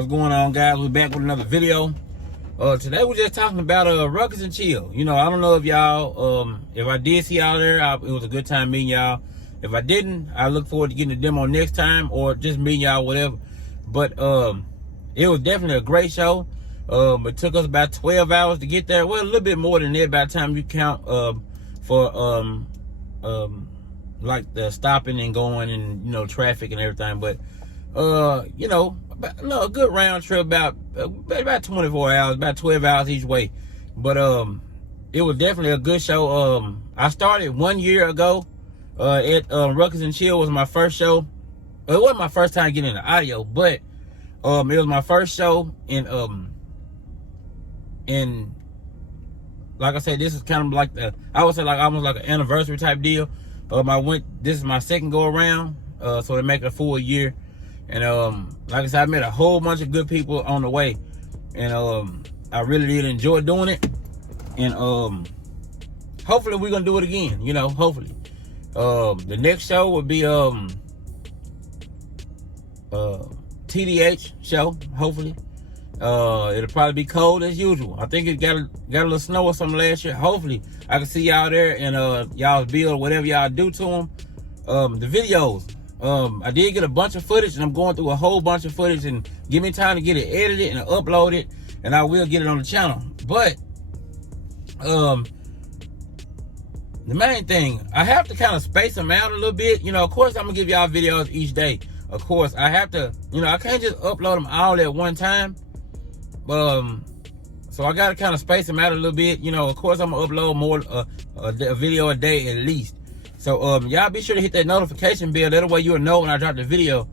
What's going on, guys? We're back with another video. Today we're just talking about Ruckus and Chill. You know, I don't know if y'all, if I did see y'all there, it was a good time meeting y'all. If I didn't, I look forward to getting the demo next time or just meeting y'all, whatever. But it was definitely a great show. It took us about 12 hours to get there. Well, a little bit more than that by the time you count for like the stopping and going and, you know, traffic and everything. But you know, a good round trip, about 24 hours, about 12 hours each way. But it was definitely a good show. I started 1 year ago at Ruckus and Chill. Was my first show. It wasn't my first time getting into audio, but it was my first show. And like I said, this is kind of like I would say like almost like an anniversary type deal. This is my second go around, so they make it a full year. And like I said, I met a whole bunch of good people on the way, and I really did enjoy doing it. And hopefully we're gonna do it again. You know, hopefully. The next show will be TDH show. Hopefully, it'll probably be cold as usual. I think it got a little snow or something last year. Hopefully, I can see y'all there and y'all build whatever y'all do to them. The videos. I did get a bunch of footage, and I'm going through a whole bunch of footage, and give me time to get it edited and upload it, and I will get it on the channel. But the main thing, I have to kind of space them out a little bit. You know, of course, I'm gonna give y'all videos each day. Of course, I have to, you know, I can't just upload them all at one time. So I gotta kind of space them out a little bit. You know, of course, I'm gonna upload more a video a day at least. So y'all be sure to hit that notification bell. That way you'll know when I drop the video.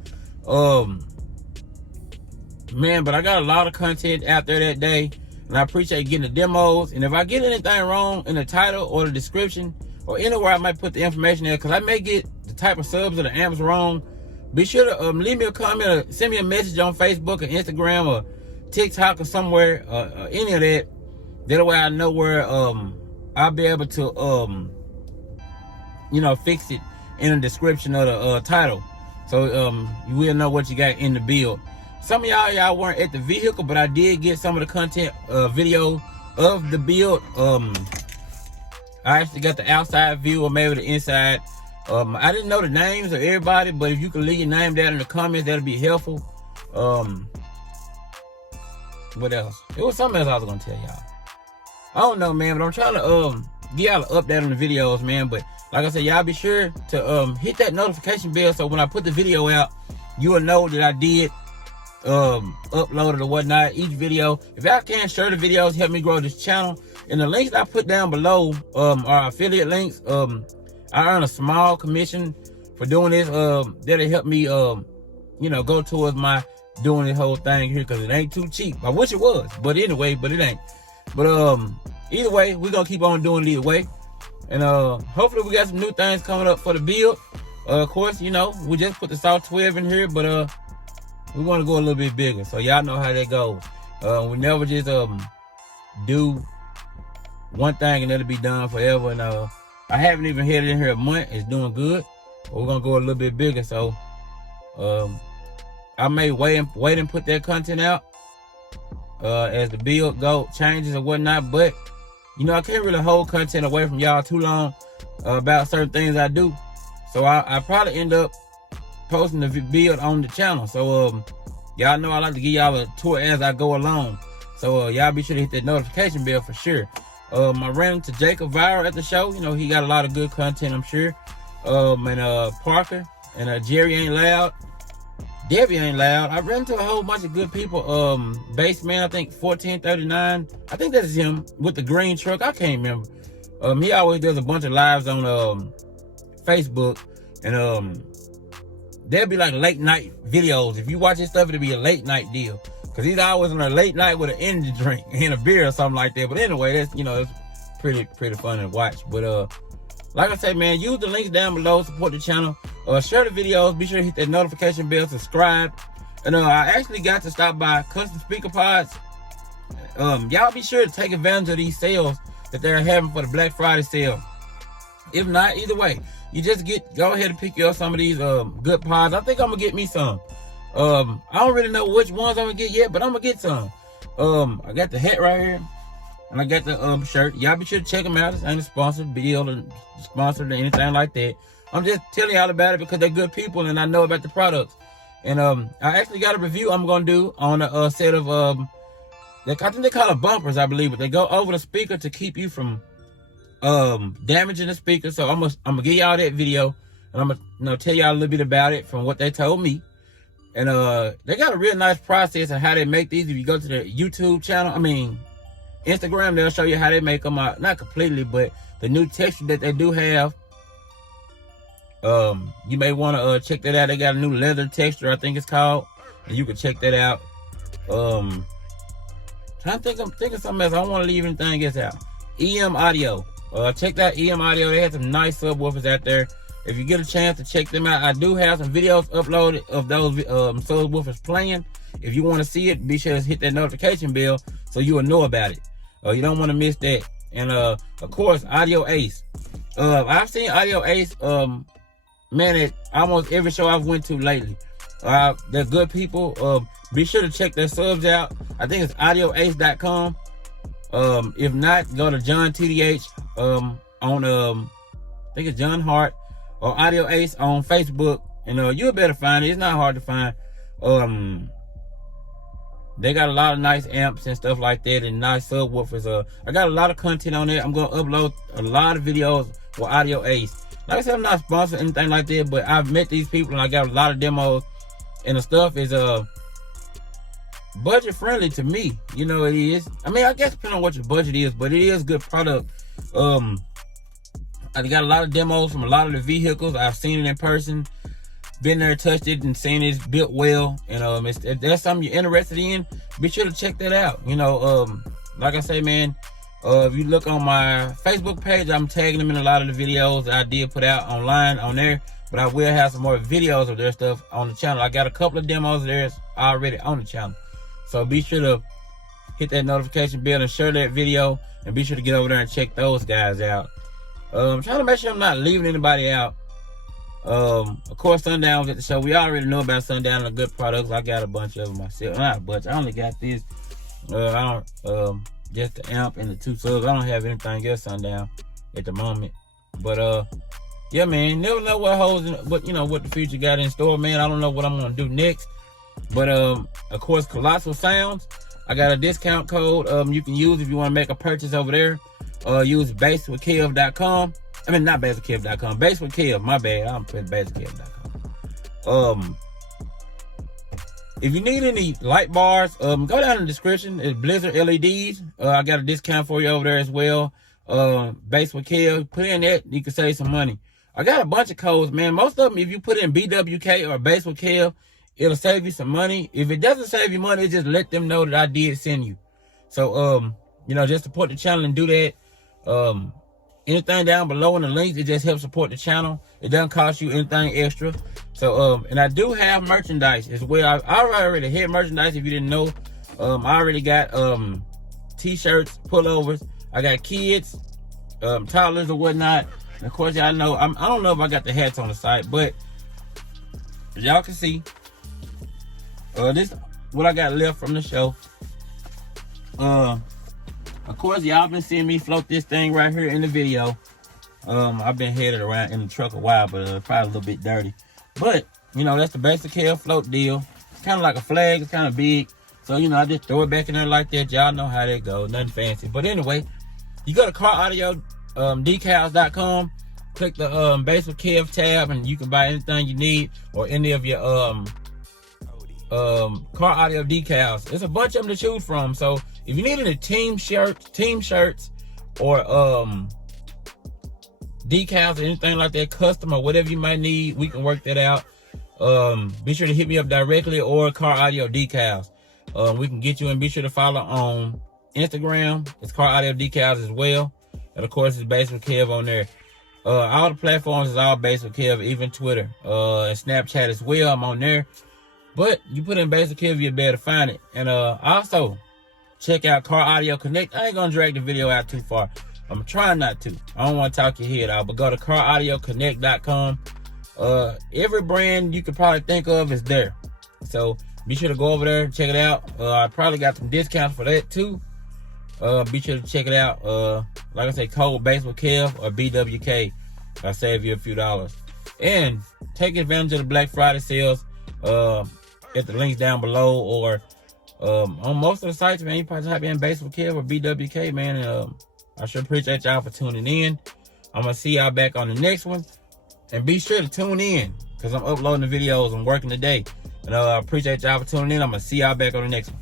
Man, but I got a lot of content out there that day, and I appreciate getting the demos. And if I get anything wrong in the title or the description or anywhere I might put the information there, because I may get the type of subs or the amps wrong, be sure to leave me a comment or send me a message on Facebook or Instagram or TikTok or somewhere, any of that. That way I know where I'll be able to you know, fix it in the description of the title, so you will know what you got in the build. Some of y'all weren't at the vehicle, but I did get some of the content video of the build. I actually got the outside view or maybe the inside. I didn't know the names of everybody, but if you can leave your name down in the comments, that'll be helpful. What else? It was something else I was gonna tell y'all. I don't know, man, but I'm trying to give y'all an update on the videos, man. But like I said, y'all be sure to hit that notification bell, so when I put the video out, you will know that I did upload it or whatnot. Each video, if y'all can share the videos, help me grow this channel. And the links I put down below are affiliate links. I earn a small commission for doing this. That'll help me you know, go towards my doing this whole thing here, because it ain't too cheap. I wish it was, but anyway, but it ain't. But either way, we're gonna keep on doing it either way. And hopefully we got some new things coming up for the build. Of course, you know, we just put the South 12 in here, but we want to go a little bit bigger, so y'all know how that goes. We never just do one thing and it'll be done forever. And I haven't even had it in here a month. It's doing good, but we're gonna go a little bit bigger. So I may wait and put that content out as the build changes or whatnot. But you know, I can't really hold content away from y'all too long about certain things I do. So I probably end up posting the build on the channel. So y'all know I like to give y'all a tour as I go along. So y'all be sure to hit that notification bell for sure. I ran into Jacob Viral at the show. You know, he got a lot of good content, I'm sure. And Parker and Jerry Ain't Loud. Debbie Ain't Loud. I ran into a whole bunch of good people. Baseman, I think 1439. I think that's him with the green truck. I can't remember. He always does a bunch of lives on Facebook, and there'll be like late night videos. If you watch his stuff, it'll be a late night deal, because he's always on a late night with an energy drink and a beer or something like that. But anyway, that's, you know, it's pretty fun to watch. But like I say, man, use the links down below, support the channel, share the videos, be sure to hit that notification bell, subscribe. And I actually got to stop by Custom Speaker Pods. Y'all be sure to take advantage of these sales that they're having for the Black Friday sale. If not, either way, you just go ahead and pick you up some of these good pods. I think I'm gonna get me some. I don't really know which ones I'm gonna get yet, but I'm gonna get some. I got the hat right here, and I got the shirt. Y'all be sure to check them out. This ain't a sponsored video or sponsored or anything like that. I'm just telling y'all about it because they're good people and I know about the products. And I actually got a review I'm gonna do on a set of I think they call it bumpers, I believe, but they go over the speaker to keep you from damaging the speaker. So I'm gonna give y'all that video, and I'm gonna tell y'all a little bit about it from what they told me. And they got a real nice process of how they make these. If you go to the YouTube channel, I mean Instagram, they'll show you how they make them out. Not completely, but the new texture that they do have. You may want to check that out. They got a new leather texture, I think it's called, and you can check that out. I'm thinking something else. I don't want to leave anything else out. EM Audio. Check that EM Audio. They have some nice subwoofers out there. If you get a chance to check them out, I do have some videos uploaded of those subwoofers playing. If you want to see it, be sure to hit that notification bell so you will know about it. You don't want to miss that. And of course, Audio Ace. I've seen Audio Ace, man, at almost every show I've went to lately. They're good people. Be sure to check their subs out. I think it's audioace.com. If not, go to John TDH on I think it's John Hart or Audio Ace on Facebook, and you'll better find it. It's not hard to find. They got a lot of nice amps and stuff like that, and nice subwoofers. I got a lot of content on there. I'm gonna upload a lot of videos for Audio Ace. Like I said, I'm not sponsored or anything like that, but I've met these people and I got a lot of demos, and the stuff is budget friendly to me. It is. I mean, I guess depending on what your budget is, but it is good product. I got a lot of demos from a lot of the vehicles. I've seen it in person, been there, touched it, and seen it's built well. And if there's something you're interested in, be sure to check that out. Like I say, man, if you look on my Facebook page, I'm tagging them in a lot of the videos that I did put out online on there. But I will have some more videos of their stuff on the channel. I got a couple of demos of theirs already on the channel. So be sure to hit that notification bell and share that video. And be sure to get over there and check those guys out. I'm trying to make sure I'm not leaving anybody out. Of course, Sundown was at the show. We already know about Sundown and the good products. I got a bunch of them myself. Not a bunch. I only got this. I don't, just the amp and the 2 subs. I don't have anything else Sundown at the moment. But yeah, man, never know what holds, what the future got in store, man. I don't know what I'm gonna do next. But of course, Colossal Sounds. I got a discount code you can use if you want to make a purchase over there. Use BASSWITHKEV.com. I mean, not BASSWITHKEV.com. BASSWITHKEV. My bad. I'm putting BASSWITHKEV.com. If you need any light bars, go down in the description. It's Blizzard LEDs. I got a discount for you over there as well. BASSWITHKEV. Put in that, you can save some money. I got a bunch of codes, man. Most of them, if you put in BWK or BASSWITHKEV, it'll save you some money. If it doesn't save you money, just let them know that I did send you. So, just support the channel and do that. Anything down below in the links, it just helps support the channel. It doesn't cost you anything extra. So, and I do have merchandise as well. I already had merchandise if you didn't know. I already got t-shirts, pullovers. I got kids, toddlers or whatnot. And of course, y'all know, I don't know if I got the hats on the site, but as y'all can see, this what I got left from the show. Of course, y'all been seeing me float this thing right here in the video. I've been headed around in the truck a while, but probably a little bit dirty. But, that's the BASSWITHKEV float deal. It's kind of like a flag. It's kind of big. So, I just throw it back in there like that. Y'all know how that goes. Nothing fancy. But anyway, you go to caraudio.decals.com. Click the BASSWITHKEV tab, and you can buy anything you need or any of your car audio decals. There's a bunch of them to choose from. So if you need any team shirts or decals or anything like that, custom or whatever you might need, we can work that out. Be sure to hit me up directly or Car Audio Decals. We can get you, and be sure to follow on Instagram. It's Car Audio Decals as well. And of course, it's BASSWITHKEV on there. All the platforms is all BASSWITHKEV, even Twitter and Snapchat as well. I'm on there. But you put in BASSWITHKEV, you'll be able to find it. And also, check out Car Audio Connect. I ain't going to drag the video out too far. I'm trying not to. I don't want to talk your head out. But go to caraudioConnect.com. Every brand you could probably think of is there. So be sure to go over there and check it out. I probably got some discounts for that too. Be sure to check it out. Like I say, code BASSWITHKEV or BWK. I'll save you a few dollars. And take advantage of the Black Friday sales at the links down below, or on most of the sites, man. You probably type in BASSWITHKEV or BWK, man. And I sure appreciate y'all for tuning in. I'm gonna see y'all back on the next one. And be sure to tune in, because I'm uploading the videos. I'm working today. And I appreciate y'all for tuning in. I'm gonna see y'all back on the next one.